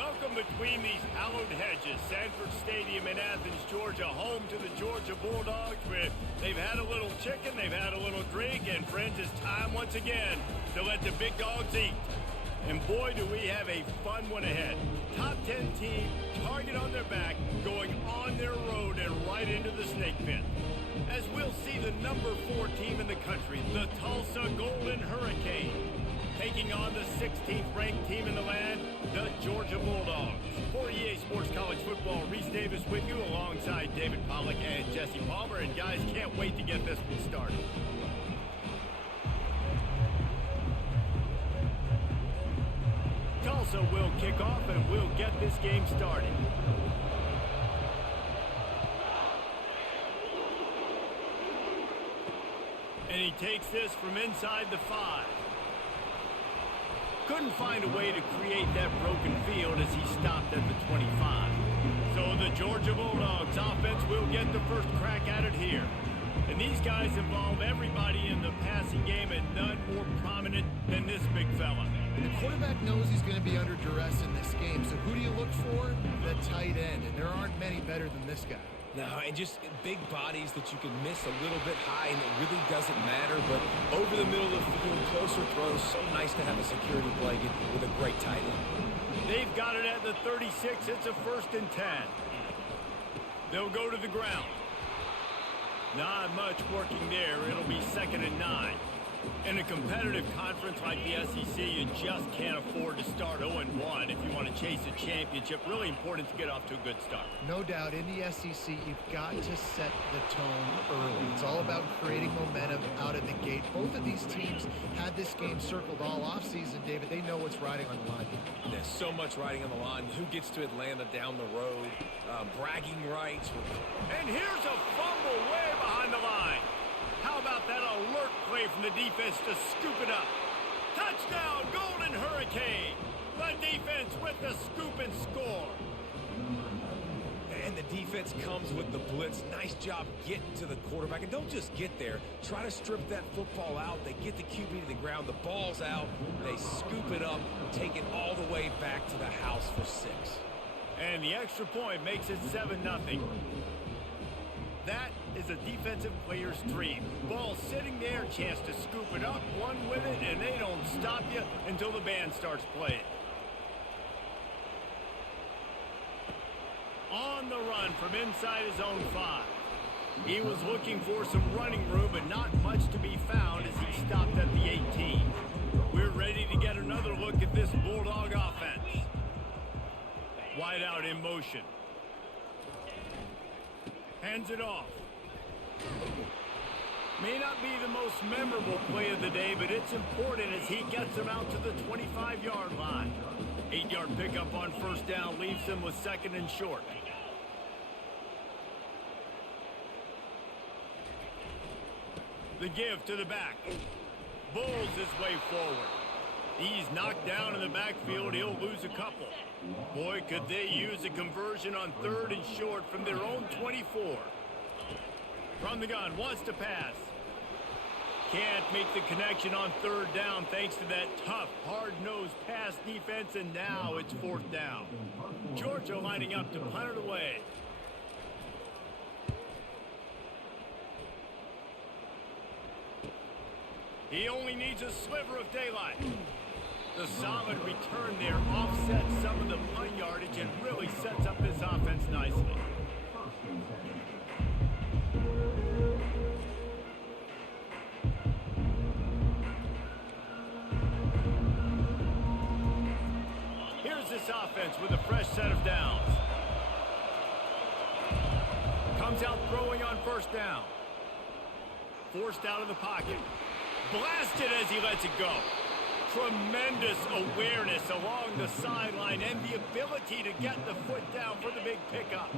welcome between these hallowed hedges. Sanford Stadium in Athens, Georgia, home to the Georgia Bulldogs, where they've had a little chicken, they've had a little drink, and friends, it's time once again to let the big dogs eat. And boy, do we have a fun one ahead. Top 10 team, target on their back, going on their road and right into the snake pit. As we'll see the number 4 team in the country, the Tulsa Golden Hurricane, taking on the 16th ranked team in the land, the Georgia Bulldogs. For EA Sports College Football, Reese Davis with you alongside David Pollack and Jesse Palmer. And guys, can't wait to get this one started. Tulsa will kick off and we'll get this game started. And he takes this from inside the 5. Couldn't find a way to create that broken field as he stopped at the 25. So the Georgia Bulldogs offense will get the first crack at it here. And these guys involve everybody in the passing game, and none more prominent than this big fella. The quarterback knows he's going to be under duress in this game, so who do you look for? The tight end, and there aren't many better than this guy. No, and just big bodies that you can miss a little bit high, and it really doesn't matter. But over the middle of the field, closer throws, so nice to have a security blanket with a great tight end. They've got it at the 36. It's a 1st and 10. They'll go to the ground. Not much working there. It'll be 2nd and 9. In a competitive conference like the SEC, you just can't afford to start 0-1 if you want to chase a championship. Really important to get off to a good start. No doubt, in the SEC, you've got to set the tone early. It's all about creating momentum out of the gate. Both of these teams had this game circled all offseason, David. They know what's riding on the line. There's so much riding on the line. Who gets to Atlanta down the road? Bragging rights. And here's a fumble way behind the line. How about that alert play from the defense to scoop it up? Touchdown, Golden Hurricane! The defense with the scoop and score. And the defense comes with the blitz. Nice job getting to the quarterback. And don't just get there. Try to strip that football out. They get the QB to the ground. The ball's out. They scoop it up, take it all the way back to the house for 6. And the extra point makes it 7-0. That is a defensive player's dream. Ball sitting there, chance to scoop it up, one with it, and they don't stop you until the band starts playing. On the run from inside his own 5. He was looking for some running room, but not much to be found as he stopped at the 18. We're ready to get another look at this Bulldog offense. Wide out in motion. Hands it off. May not be the most memorable play of the day, but it's important as he gets them out to the 25-yard line. 8-yard pickup on 1st down leaves them with 2nd and short. The give to the back. Bulls his way forward. He's knocked down in the backfield. He'll lose a couple. Boy, could they use a conversion on 3rd and short from their own 24. From the gun, wants to pass. Can't make the connection on 3rd down thanks to that tough, hard-nosed pass defense, and now it's 4th down. Georgia lining up to punt it away. He only needs a sliver of daylight. The solid return there offsets some of the punt yardage and really sets up this offense nicely. Here's this offense with a fresh set of downs. Comes out throwing on 1st down. Forced out of the pocket. Blasted as he lets it go. Tremendous awareness along the sideline and the ability to get the foot down for the big pickup.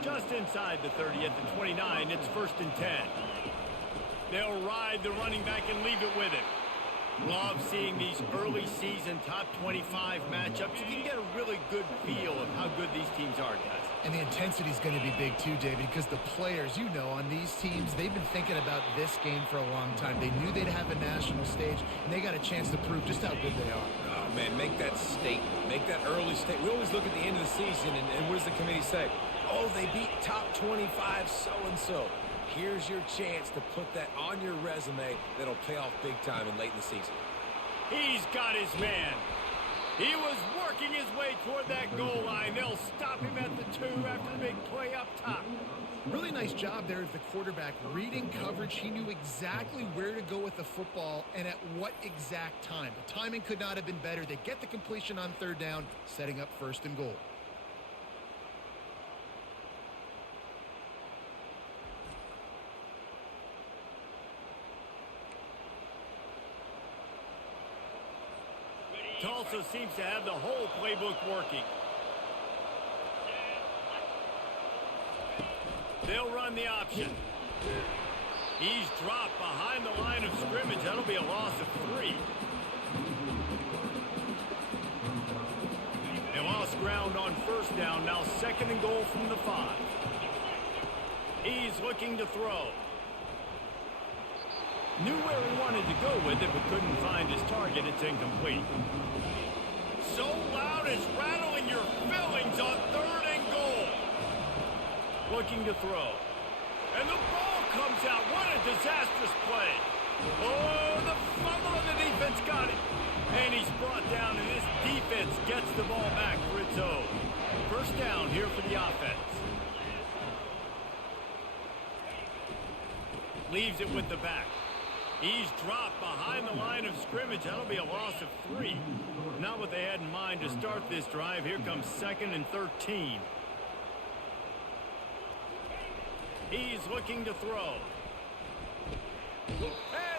Just inside the 30 at the 29, it's 1st and 10. They'll ride the running back and leave it with him. Love seeing these early season top 25 matchups. You can get a really good feel of how good these teams are, guys. And the intensity is going to be big too, David, because the players, you know, on these teams, they've been thinking about this game for a long time. They knew they'd have a national stage, and they got a chance to prove just how good they are. Man, make that statement. Make that early statement. We always look at the end of the season, and what does the committee say? Oh, they beat top 25 so-and-so. Here's your chance to put that on your resume that'll pay off big time and late in the season. He's got his man. He was working his way toward that goal line. They'll stop him at the 2 after the big play up top. Really nice job there of the quarterback. Reading coverage, he knew exactly where to go with the football and at what exact time. The timing could not have been better. They get the completion on 3rd down, setting up 1st and goal. Tulsa seems to have the whole playbook working. They'll run the option. He's dropped behind the line of scrimmage. That'll be a loss of 3. They lost ground on 1st down. Now 2nd and goal from the 5. He's looking to throw. Knew where he wanted to go with it, but couldn't find his target. It's incomplete. So loud it's rattling your fillings on 3rd and goal. Looking to throw. And the ball comes out. What a disastrous play. Oh, the fumble, and the defense got it. And he's brought down, and this defense gets the ball back for its own. 1st down here for the offense. Leaves it with the back. He's dropped behind the line of scrimmage. That'll be a loss of 3. Not what they had in mind to start this drive. Here comes 2nd and 13. He's looking to throw. And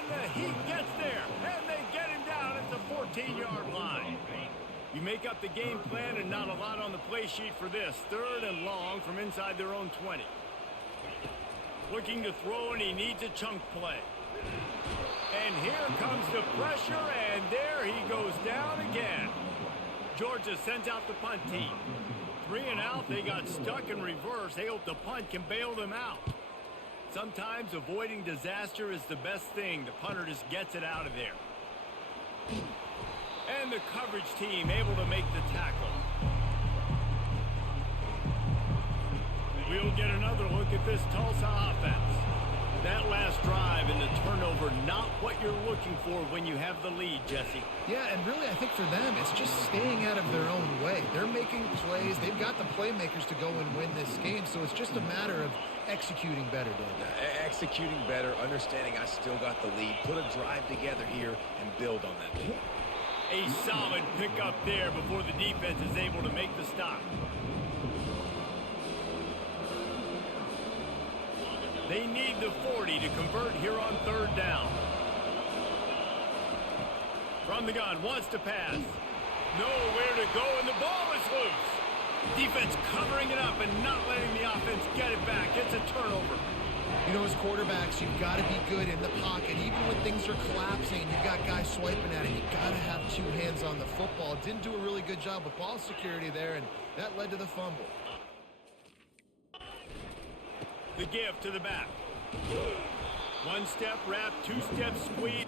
the Heat gets there. And they get him down at the 14-yard line. You make up the game plan and not a lot on the play sheet for this. 3rd and long from inside their own 20. Looking to throw, and he needs a chunk play. And here comes the pressure, and there he goes down again. Georgia sends out the punt team. 3 and out, they got stuck in reverse. They hope the punt can bail them out. Sometimes avoiding disaster is the best thing. The punter just gets it out of there. And the coverage team able to make the tackle. We'll get another look at this Tulsa offense. That last drive and the turnover, not what you're looking for when you have the lead, Jesse. Yeah, and really I think for them, it's just staying out of their own way. They're making plays. They've got the playmakers to go and win this game, so it's just a matter of executing better, David. Executing better, understanding I still got the lead. Put a drive together here and build on that lead. A solid pickup there before the defense is able to make the stop. They need the 40 to convert here on 3rd down. From the gun, wants to pass. Nowhere to go, and the ball is loose. Defense covering it up and not letting the offense get it back. It's a turnover. You know, as quarterbacks, you've got to be good in the pocket. Even when things are collapsing, you've got guys swiping at it. You've got to have 2 hands on the football. Didn't do a really good job with ball security there, and that led to the fumble. The give to the back. 1 step wrap, 2 step squeeze.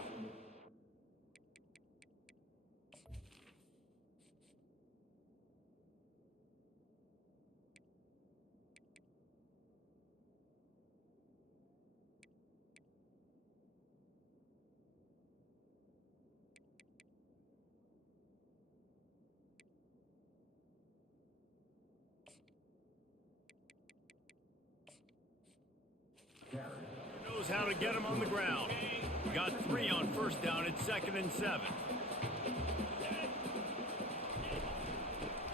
Knows how to get him on the ground. Got 3 on 1st down. It's 2nd and 7.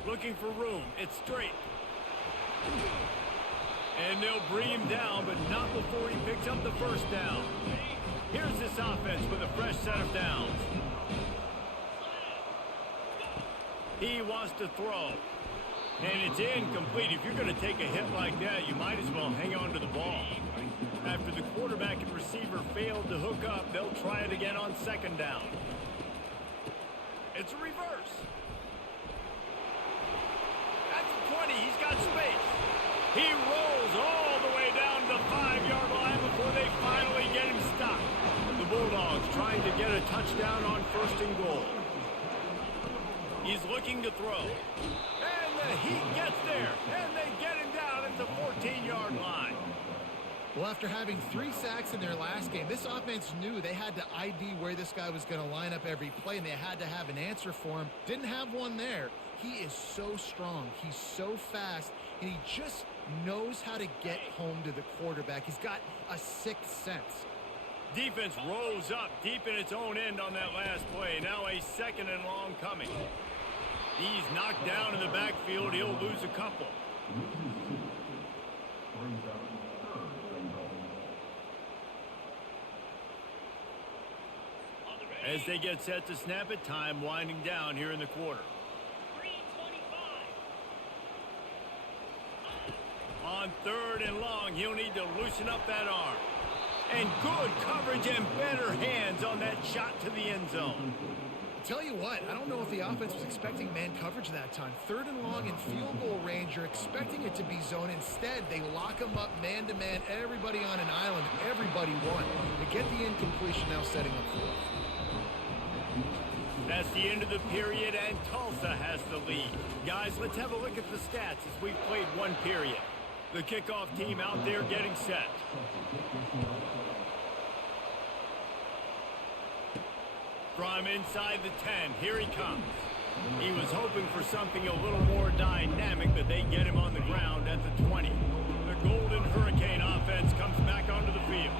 Looking for room. It's straight. And they'll bring him down, but not before he picks up the 1st down. Here's this offense with a fresh set of downs. He wants to throw. And it's incomplete. If you're going to take a hit like that, you might as well hang on to the ball. After the quarterback and receiver failed to hook up, they'll try it again on 2nd down. It's a reverse. That's the 20. He's got space. He rolls all the way down the 5-yard line before they finally get him stopped. The Bulldogs trying to get a touchdown on 1st and goal. He's looking to throw. And the heat gets there. And they get him down at the 14-yard line. Well, after having 3 sacks in their last game, this offense knew they had to ID where this guy was going to line up every play, and they had to have an answer for him. Didn't have one there. He is so strong. He's so fast, and he just knows how to get home to the quarterback. He's got a sixth sense. Defense rose up deep in its own end on that last play. Now a 2nd and long coming. He's knocked down in the backfield. He'll lose a couple. As they get set to snap it, time winding down here in the quarter. On 3rd and long, he'll need to loosen up that arm. And good coverage and better hands on that shot to the end zone. Tell you what, I don't know if the offense was expecting man coverage that time. 3rd and long in field goal range, you're expecting it to be zone. Instead, they lock them up man-to-man, everybody on an island, everybody won. They get the incompletion, now setting up 4th. That's the end of the period, and Tulsa has the lead. Guys, let's have a look at the stats as we've played 1 period. The kickoff team out there getting set. From inside the 10, here he comes. He was hoping for something a little more dynamic, but they get him on the ground at the 20. The Golden Hurricane offense comes back onto the field.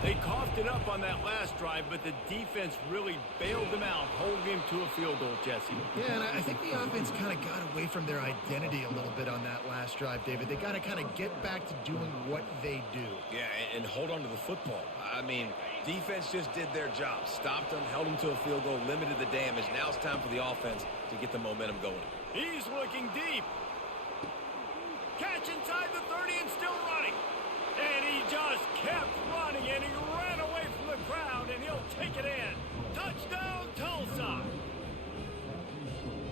They coughed it up on that last drive, but the defense really bailed them out, holding him to a field goal, Jesse. Yeah, and I think the offense kind of got away from their identity a little bit on that last drive, David. They got to kind of get back to doing what they do. Yeah, and hold on to the football. I mean, defense just did their job. Stopped them, held them to a field goal, limited the damage. Now it's time for the offense to get the momentum going. He's looking deep. Catch inside the 30 and still running. And he just kept running, and he ran away from the crowd, and he'll take it in. Touchdown, Tulsa!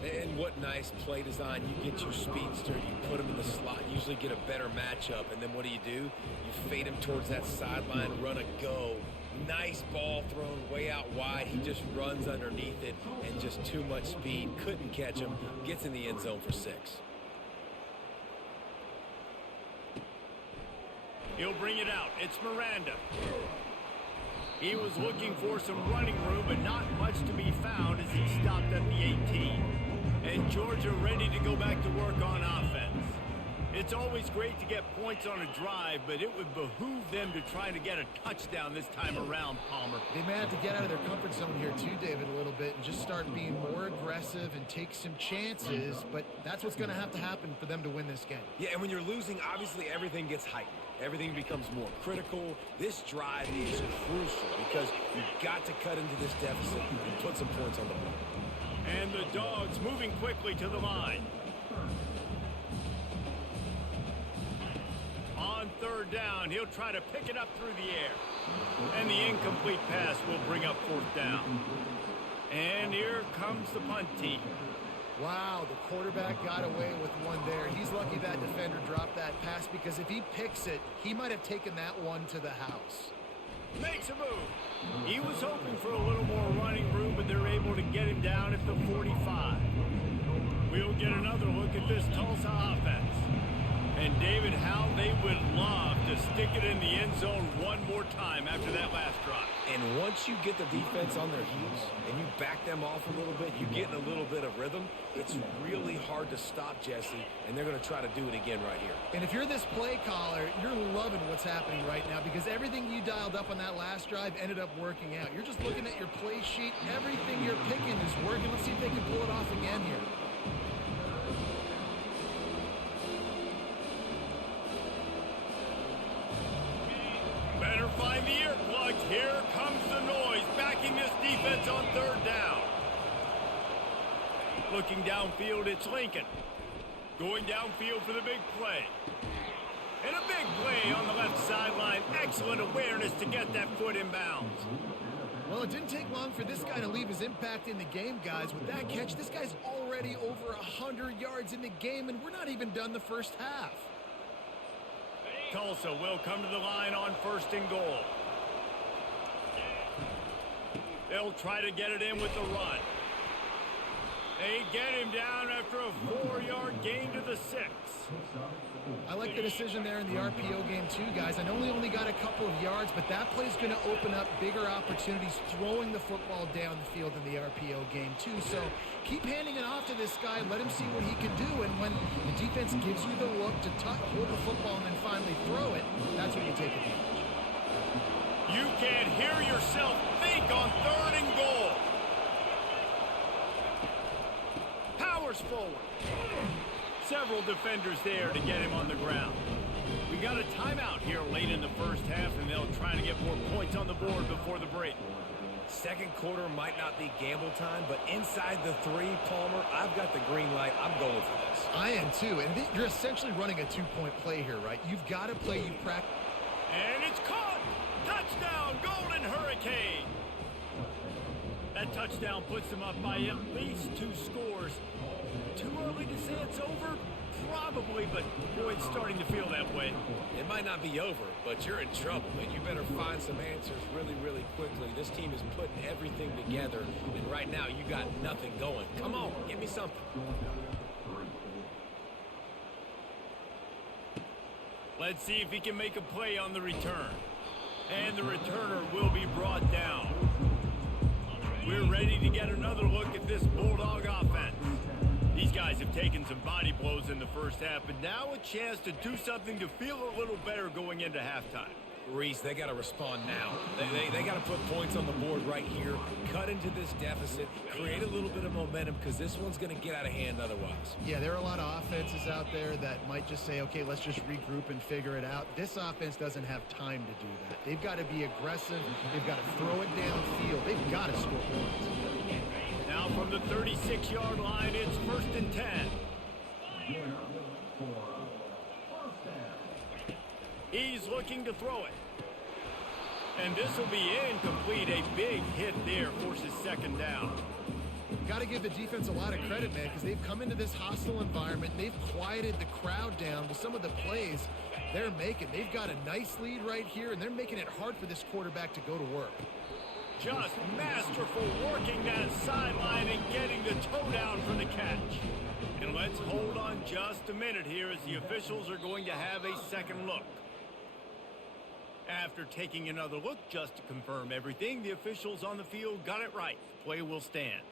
And what nice play design. You get your speedster, you put him in the slot, usually get a better matchup, and then what do? You fade him towards that sideline, run a go. Nice ball thrown way out wide. He just runs underneath it, and just too much speed. Couldn't catch him. Gets in the end zone for 6. He'll bring it out. It's Miranda. He was looking for some running room, but not much to be found as he stopped at the 18. And Georgia ready to go back to work on offense. It's always great to get points on a drive, but it would behoove them to try to get a touchdown this time around, Palmer. They may have to get out of their comfort zone here too, David, a little bit and just start being more aggressive and take some chances, but that's what's going to happen for them to win this game. Yeah, and when you're losing, obviously everything gets heightened. Everything becomes more critical. This drive is crucial because you've got to cut into this deficit and put some points on the board. And the Dogs moving quickly to the line. On 3rd down, he'll try to pick it up through the air. And the incomplete pass will bring up 4th down. And here comes the punt team. Wow, the quarterback got away with one there. He's lucky that defender dropped that pass because if he picks it, he might have taken that one to the house. Makes a move. He was hoping for a little more running room, but they're able to get him down at the 45. We'll get another look at this Tulsa offense. And David, how they would love to stick it in the end zone one more time after that last drive. And once you get the defense on their heels and you back them off a little bit, you get in a little bit of rhythm, it's really hard to stop, Jesse, and they're going to try to do it again right here. And if you're this play caller, you're loving what's happening right now because everything you dialed up on that last drive ended up working out. You're just looking at your play sheet. Everything you're picking is working. Let's see if they can pull it off again here. Better find the earplugs. Here comes the noise, backing this defense on 3rd down. Looking downfield, it's Lincoln. Going downfield for the big play. And a big play on the left sideline. Excellent awareness to get that foot in bounds. Well, it didn't take long for this guy to leave his impact in the game, guys. With that catch, this guy's already over 100 yards in the game, and we're not even done the first half. Tulsa will come to the line on 1st and goal. They'll try to get it in with the run. They get him down after a 4-yard gain to the 6. I like the decision there in the RPO game too, guys. I know he only got a couple of yards, but that play is going to open up bigger opportunities throwing the football down the field in the RPO game too. So keep handing it off to this guy. Let him see what he can do. And when the defense gives you the look to hold the football and then finally throw it, that's when you take advantage. You can't hear yourself think on 3rd and goal. Powers forward. Several defenders there to get him on the ground. We got a timeout here late in the first half, and they'll try to get more points on the board before the break. Second quarter might not be gamble time, but inside the 3, Palmer, I've got the green light. I'm going for this. I am too, and you're essentially running a 2-point play here, right? You've got to play, you practice. And it's caught! Touchdown, Golden Hurricane! That touchdown puts them up by at least 2 scores. Too early to say it's over? Probably, but boy, it's starting to feel that way. It might not be over, but you're in trouble, and you better find some answers really, really quickly. This team is putting everything together, and right now you got nothing going. Come on, give me something. Let's see if he can make a play on the return. And the returner will be brought down. We're ready to get another look at this Bulldog offense. These guys have taken some body blows in the first half, but now a chance to do something to feel a little better going into halftime. Reese, they got to respond now. They got to put points on the board right here, cut into this deficit, create a little bit of momentum, because this one's going to get out of hand otherwise. Yeah, there are a lot of offenses out there that might just say, okay, let's just regroup and figure it out. This offense doesn't have time to do that. They've got to be aggressive. They've got to throw it downfield. They've got to score points. Now from the 36-yard line, it's 1st and 10. He's looking to throw it. And this will be incomplete. A big hit there forces 2nd down. Got to give the defense a lot of credit, man, because they've come into this hostile environment. They've quieted the crowd down with some of the plays they're making. They've got a nice lead right here, and they're making it hard for this quarterback to go to work. Just masterful working that sideline and getting the toe down for the catch. And let's hold on just a minute here as the officials are going to have a second look. After taking another look just to confirm everything, the officials on the field got it right. The play will stand.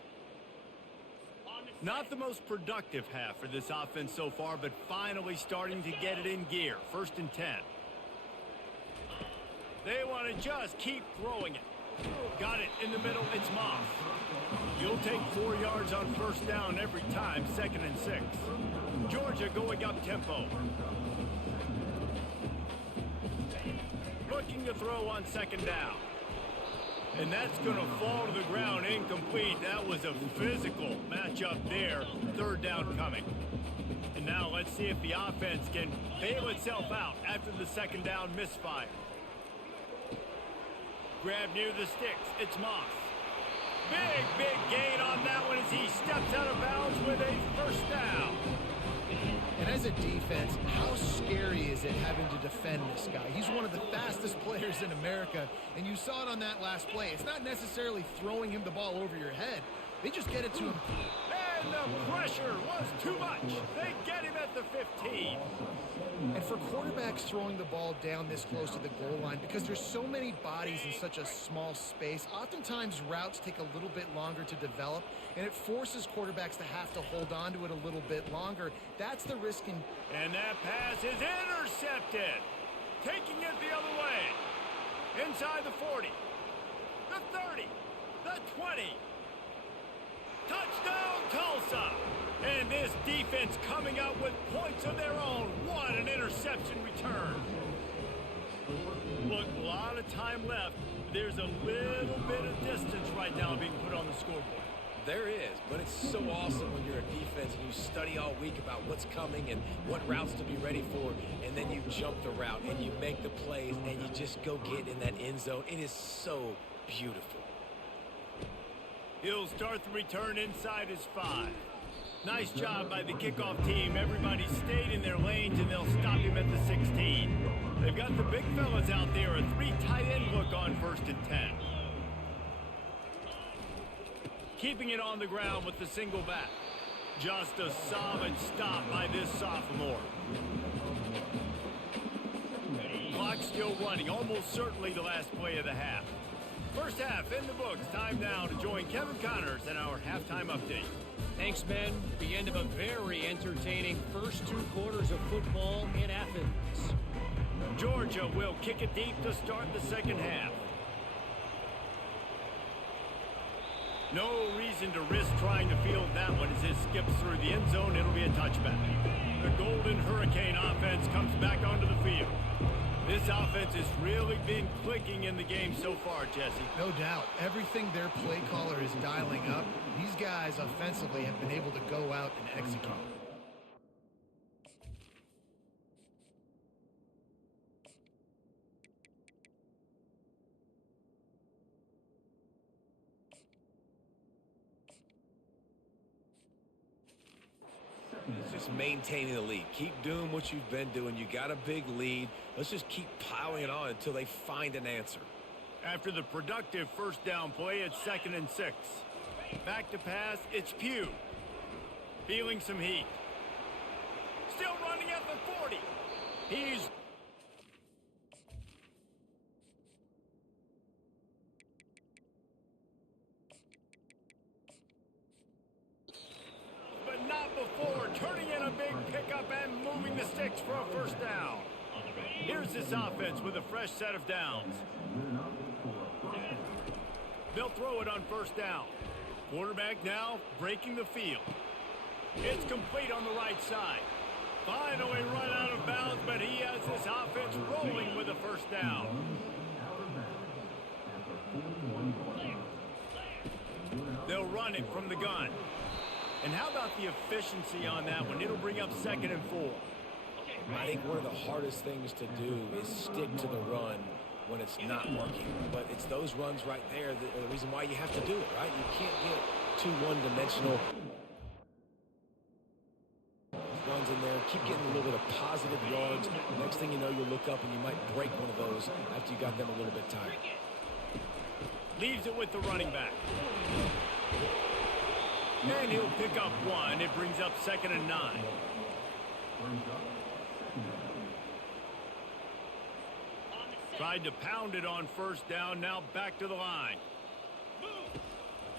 Not the most productive half for this offense so far, but finally starting to get it in gear. 1st and 10. They want to just keep throwing it. Got it in the middle. It's Moss. You'll take 4 yards on 1st down every time. 2nd and 6. Georgia going up tempo. Looking to throw on 2nd down. And that's going to fall to the ground incomplete. That was a physical matchup there. 3rd down coming. And now let's see if the offense can bail itself out after the 2nd down misfire. Grab near the sticks. It's Moss. Big gain on that one as he steps out of bounds with a 1st down. And as a defense, how scary is it having to defend this guy? He's one of the fastest players in America, and you saw it on that last play. It's not necessarily throwing him the ball over your head. They just get it to him. And the pressure was too much. They get him at the 15. And for quarterbacks throwing the ball down this close to the goal line, because there's so many bodies in such a small space, oftentimes routes take a little bit longer to develop, and it forces quarterbacks to have to hold on to it a little bit longer. That's the risk in... And that pass is intercepted. Taking it the other way. Inside the 40. The 30. The 20. Touchdown, Tulsa! And this defense coming out with points of their own. What an interception return. Look, a lot of time left. There's a little bit of distance right now being put on the scoreboard. There is, but it's so awesome when you're a defense and you study all week about what's coming and what routes to be ready for, and then you jump the route and you make the plays and you just go get in that end zone. It is so beautiful. He'll start the return inside his 5. Nice job by the kickoff team. Everybody stayed in their lanes, and they'll stop him at the 16. They've got the big fellas out there. A 3 tight end look on 1st and 10. keeping it on the ground with the single back. Just a solid stop by this sophomore. Clock still running, almost certainly the last play of the half. First half in the books. Time now to join Kevin Connors in our halftime update. Thanks, Ben. The end of a very entertaining first 2 quarters of football in Athens. Georgia will kick it deep to start the second half. No reason to risk trying to field that one as it skips through the end zone. It'll be a touchback. The Golden Hurricane offense comes back onto the field. This offense has really been clicking in the game so far, Jesse. No doubt. Everything their play caller is dialing up, these guys offensively have been able to go out and execute. It's just maintaining the lead. Keep doing what you've been doing. You got a big lead. Let's just keep piling it on until they find an answer. After the productive first down play, it's 2nd and 6. Back to pass, it's Pugh. Feeling some heat. Still running at the 40. He's... but not before turning in a big pickup and moving the sticks for a first down. Here's this offense with a fresh set of downs. They'll throw it on first down. Quarterback now breaking the field. It's complete on the right side. Finally run out of bounds, but he has this offense rolling with a first down. They'll run it from the gun. And how about the efficiency on that one? It'll bring up 2nd and 4. I think one of the hardest things to do is stick to the run when it's not working. But it's those runs right there that are the reason why you have to do it, right? You can't get too one-dimensional runs in there. Keep getting a little bit of positive yards. Next thing you know, you'll look up and you might break one of those after you got them a little bit tired. Leaves it with the running back. And he'll pick up 1. It brings up 2nd and 9. Tried to pound it on first down. Now back to the line.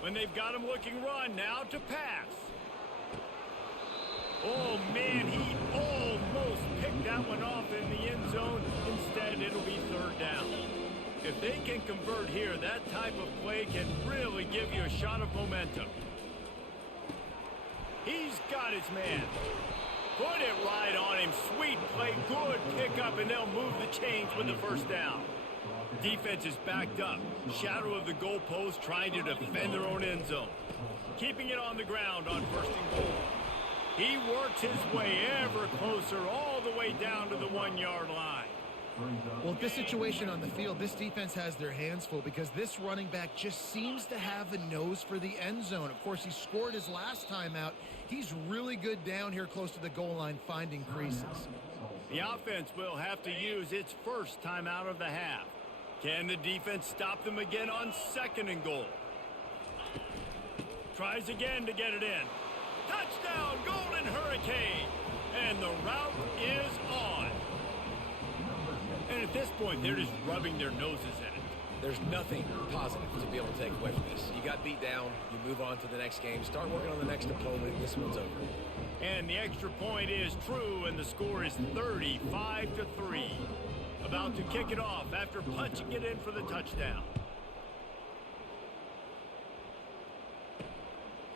When they've got him looking run, now to pass. Oh, man, he almost picked that one off in the end zone. Instead, it'll be 3rd down. If they can convert here, that type of play can really give you a shot of momentum. He's got his man. Put it right on him. Sweet play. Good pickup, and they'll move the chains with the first down. Defense is backed up. Shadow of the goalpost trying to defend their own end zone. Keeping it on the ground on 1st and goal. He works his way ever closer all the way down to the 1-yard line. Well, with this situation on the field, this defense has their hands full because this running back just seems to have a nose for the end zone. Of course, he scored his last time out. He's really good down here close to the goal line finding creases. The offense will have to use its first time out of the half. Can the defense stop them again on 2nd and goal? Tries again to get it in. Touchdown, Golden Hurricane! And the route is on. And at this point, they're just rubbing their noses in it. There's nothing positive to be able to take away from this. You got beat down, you move on to the next game, start working on the next opponent, this one's over. And the extra point is true, and the score is 35-3. About to kick it off after punching it in for the touchdown.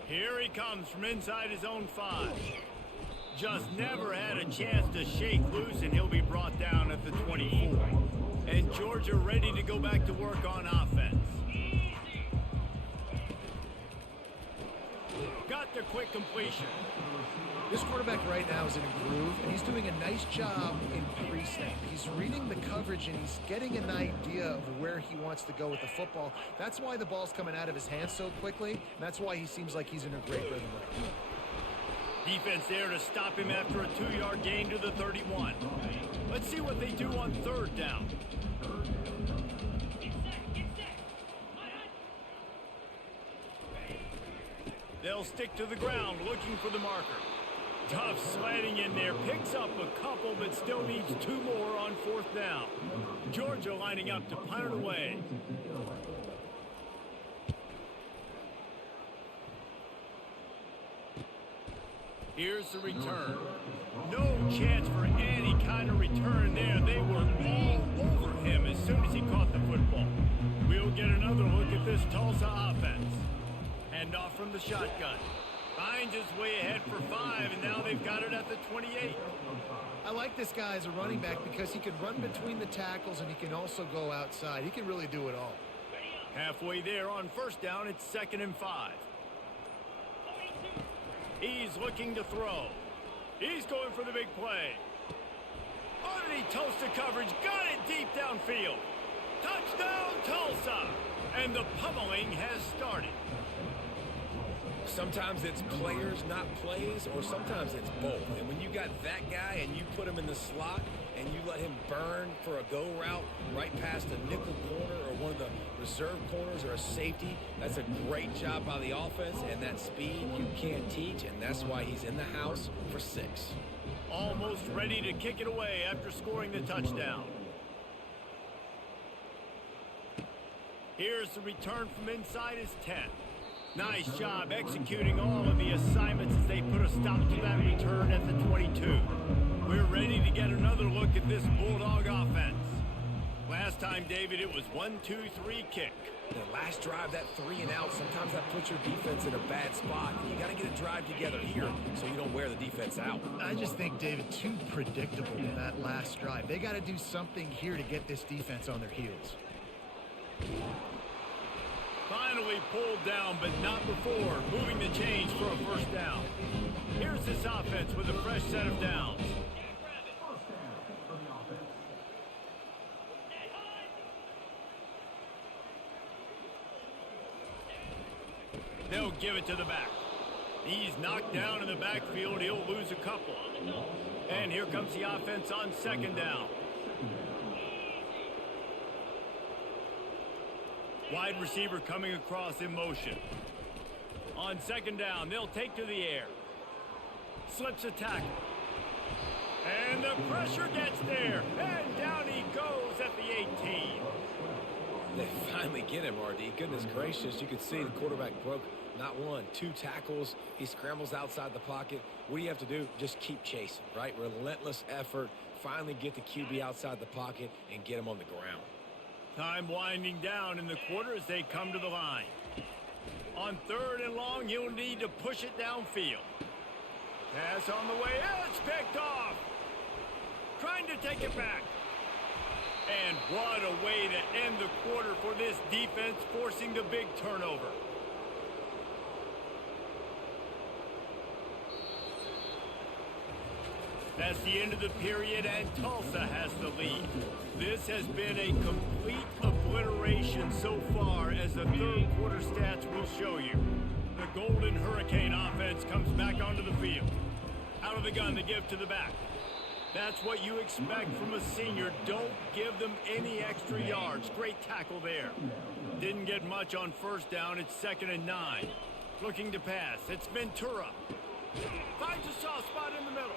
Here he comes from inside his own 5. Just never had a chance to shake loose, and he'll be brought down at the 24. And Georgia ready to go back to work on offense. Got the quick completion. This quarterback right now is in a groove, and he's doing a nice job in pre-snap. He's reading the coverage, and he's getting an idea of where he wants to go with the football. That's why the ball's coming out of his hands so quickly, and that's why he seems like he's in a great rhythm right now. Defense there to stop him after a 2-yard gain to the 31. Let's see what they do on 3rd down. They'll stick to the ground looking for the marker. Tough slanting in there, picks up a couple, but still needs 2 more on 4th down. Georgia lining up to punt it away. Here's the return. No chance for any kind of return there. They were all over him as soon as he caught the football. We'll get another look at this Tulsa offense. Hand off from the shotgun. Finds his way ahead for 5, and now they've got it at the 28. I like this guy as a running back because he can run between the tackles and he can also go outside. He can really do it all. Halfway there on 1st down, it's 2nd and 5. He's looking to throw. He's going for the big play. Underneath Tulsa coverage, got it deep downfield. Touchdown, Tulsa! And the pummeling has started. Sometimes it's players, not plays, or sometimes it's both. And when you got that guy and you put him in the slot and you let him burn for a go route right past a nickel corner or one of the reserve corners or a safety, that's a great job by the offense, and that speed you can't teach, and that's why he's in the house for 6. Almost ready to kick it away after scoring the touchdown. Here's the return from inside his 10. Nice job executing all of the assignments as they put a stop to that return at the 22. We're ready to get another look at this Bulldog offense. Last time, David, it was 1-2-3 kick. The last drive, that 3 and out, sometimes that puts your defense in a bad spot. You got to get a drive together here so you don't wear the defense out. I just think, David, too predictable in that last drive. They got to do something here to get this defense on their heels. Finally pulled down, but not before moving the chains for a 1st down. Here's this offense with a fresh set of downs. They'll give it to the back. He's knocked down in the backfield. He'll lose a couple. And here comes the offense on 2nd down. Wide receiver coming across in motion. On 2nd down, they'll take to the air. Slips a tackle. And the pressure gets there. And down he goes at the 18. They finally get him, RD. Goodness gracious, you could see the quarterback broke not 1, 2 tackles. He scrambles outside the pocket. What do you have to do? Just keep chasing, right? Relentless effort. Finally get the QB outside the pocket and get him on the ground. Time winding down in the quarter as they come to the line. On 3rd and long, you'll need to push it downfield. Pass on the way. It's picked off. Trying to take it back. And what a way to end the quarter for this defense, forcing the big turnover. That's the end of the period, and Tulsa has the lead. This has been a complete obliteration so far, as the 3rd quarter stats will show you. The Golden Hurricane offense comes back onto the field. Out of the gun, the give to the back. That's what you expect from a senior. Don't give them any extra yards. Great tackle there. Didn't get much on 1st down. It's 2nd and 9. Looking to pass. It's Ventura. Finds a soft spot in the middle.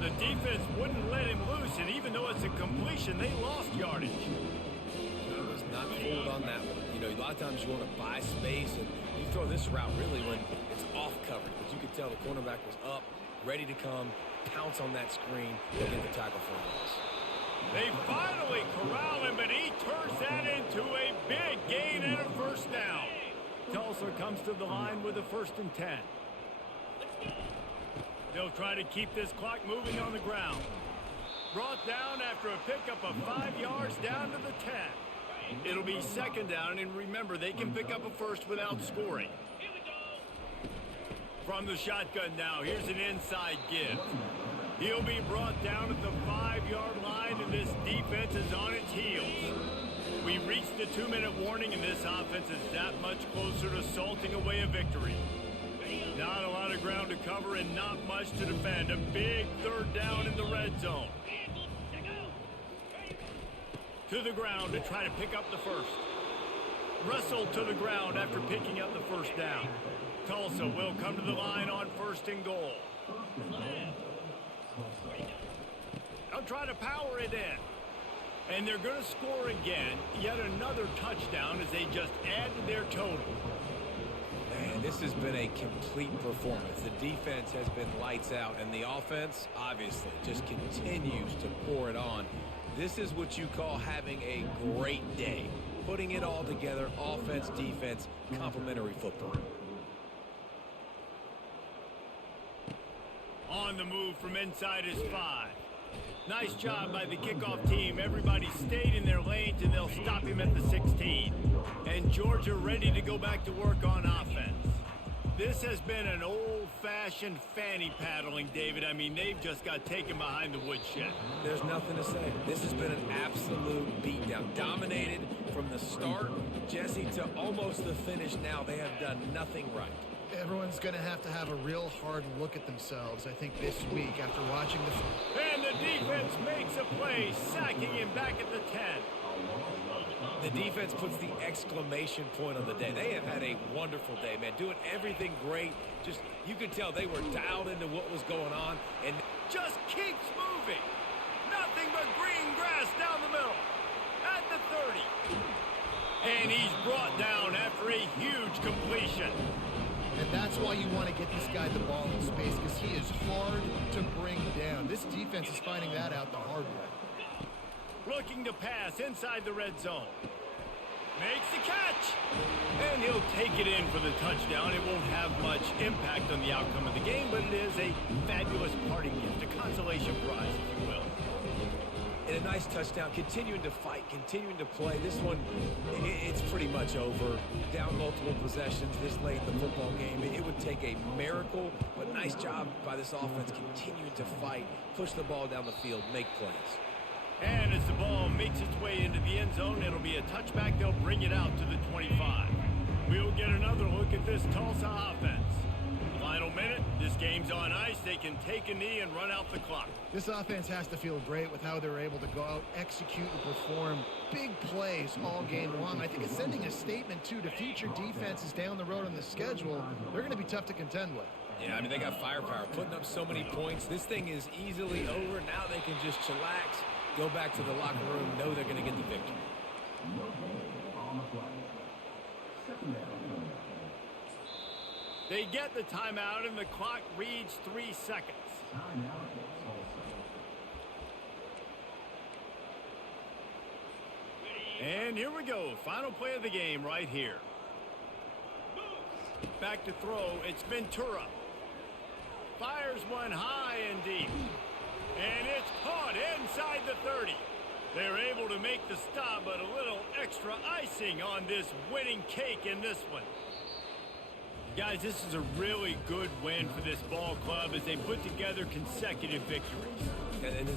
The defense wouldn't let him loose, and even though it's a completion, they lost yardage. He was not fooled on that one. You know, a lot of times you want to buy space, and you throw this route really when it's off coverage. But you could tell the cornerback was up, ready to come, pounce on that screen, and get the tackle for a loss. They finally corral him, but he turns that into a big gain and a 1st down. Tulsa comes to the line with a 1st and 10. They'll try to keep this clock moving on the ground. Brought down after a pickup of 5 yards down to the 10. It'll be 2nd down, and remember, they can pick up a 1st without scoring. From the shotgun now, here's an inside give. He'll be brought down at the 5-yard line, and this defense is on its heels. We reached the 2-minute warning, and this offense is that much closer to salting away a victory. Not a lot of ground to cover and not much to defend. A big 3rd down in the red zone. To the ground to try to pick up the 1st. Wrestled to the ground after picking up the 1st down. Tulsa will come to the line on 1st and goal. They'll try to power it in. And they're going to score again. Yet another touchdown as they just add to their total. Man, this has been a complete performance. The defense has been lights out, and the offense, obviously, just continues to pour it on. This is what you call having a great day. Putting it all together, offense, defense, complementary football. On the move from inside his 5. Nice job by the kickoff team. Everybody stayed in their lanes, and they'll stop him at the 16. And Georgia ready to go back to work on offense. This has been an old-fashioned fanny paddling, David. I mean, they've just got taken behind the woodshed. There's nothing to say. This has been an absolute beatdown. Dominated from the start, Jesse, to almost the finish now. They have done nothing right. Everyone's going to have a real hard look at themselves, I think, this week after watching the... And the defense makes a play, sacking him back at the 10. The defense puts the exclamation point on the day. They have had a wonderful day, man. Doing everything great. Just, you could tell they were dialed into what was going on. And just keeps moving. Nothing but green grass down the middle. At the 30. And he's brought down after a huge completion. And that's why you want to get this guy the ball in space, because he is hard to bring down. This defense is finding that out the hard way. Looking to pass inside the red zone. Makes the catch. And he'll take it in for the touchdown. It won't have much impact on the outcome of the game, but it is a fabulous parting gift, a consolation prize, if you will. And a nice touchdown, continuing to fight, continuing to play. This one, it's pretty much over. Down multiple possessions this late in the football game. It would take a miracle, but nice job by this offense continuing to fight, push the ball down the field, make plays. And as the ball makes its way into the end zone, it'll be a touchback. They'll bring it out to the 25. We'll get another look at this Tulsa offense. Final minute, this game's on ice. They can take a knee and run out the clock. This offense has to feel great with how they're able to go out, execute, and perform big plays all game long. I think it's sending a statement, too, to future defenses down the road on the schedule. They're going to be tough to contend with. Yeah, I mean, they got firepower, putting up so many points. This thing is easily over. Now they can just chillax, go back to the locker room, know they're going to get the victory. They get the timeout, and the clock reads 3 seconds. And here we go. Final play of the game right here. Back to throw. It's Ventura. Fires one high and deep. And it's caught inside the 30. They're able to make the stop, but a little extra icing on this winning cake in this one. Guys, this is a really good win for this ball club as they put together consecutive victories. And